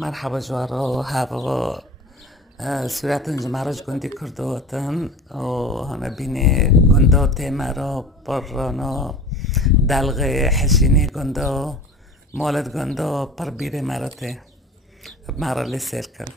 مرحبا جوارا هوا صورتن جمعراج گندی کردواتن و همه بینه گندا تیمارا پرانا دلغه حشینی گندا مالت گندا پر بیره مرته مرا لسر کن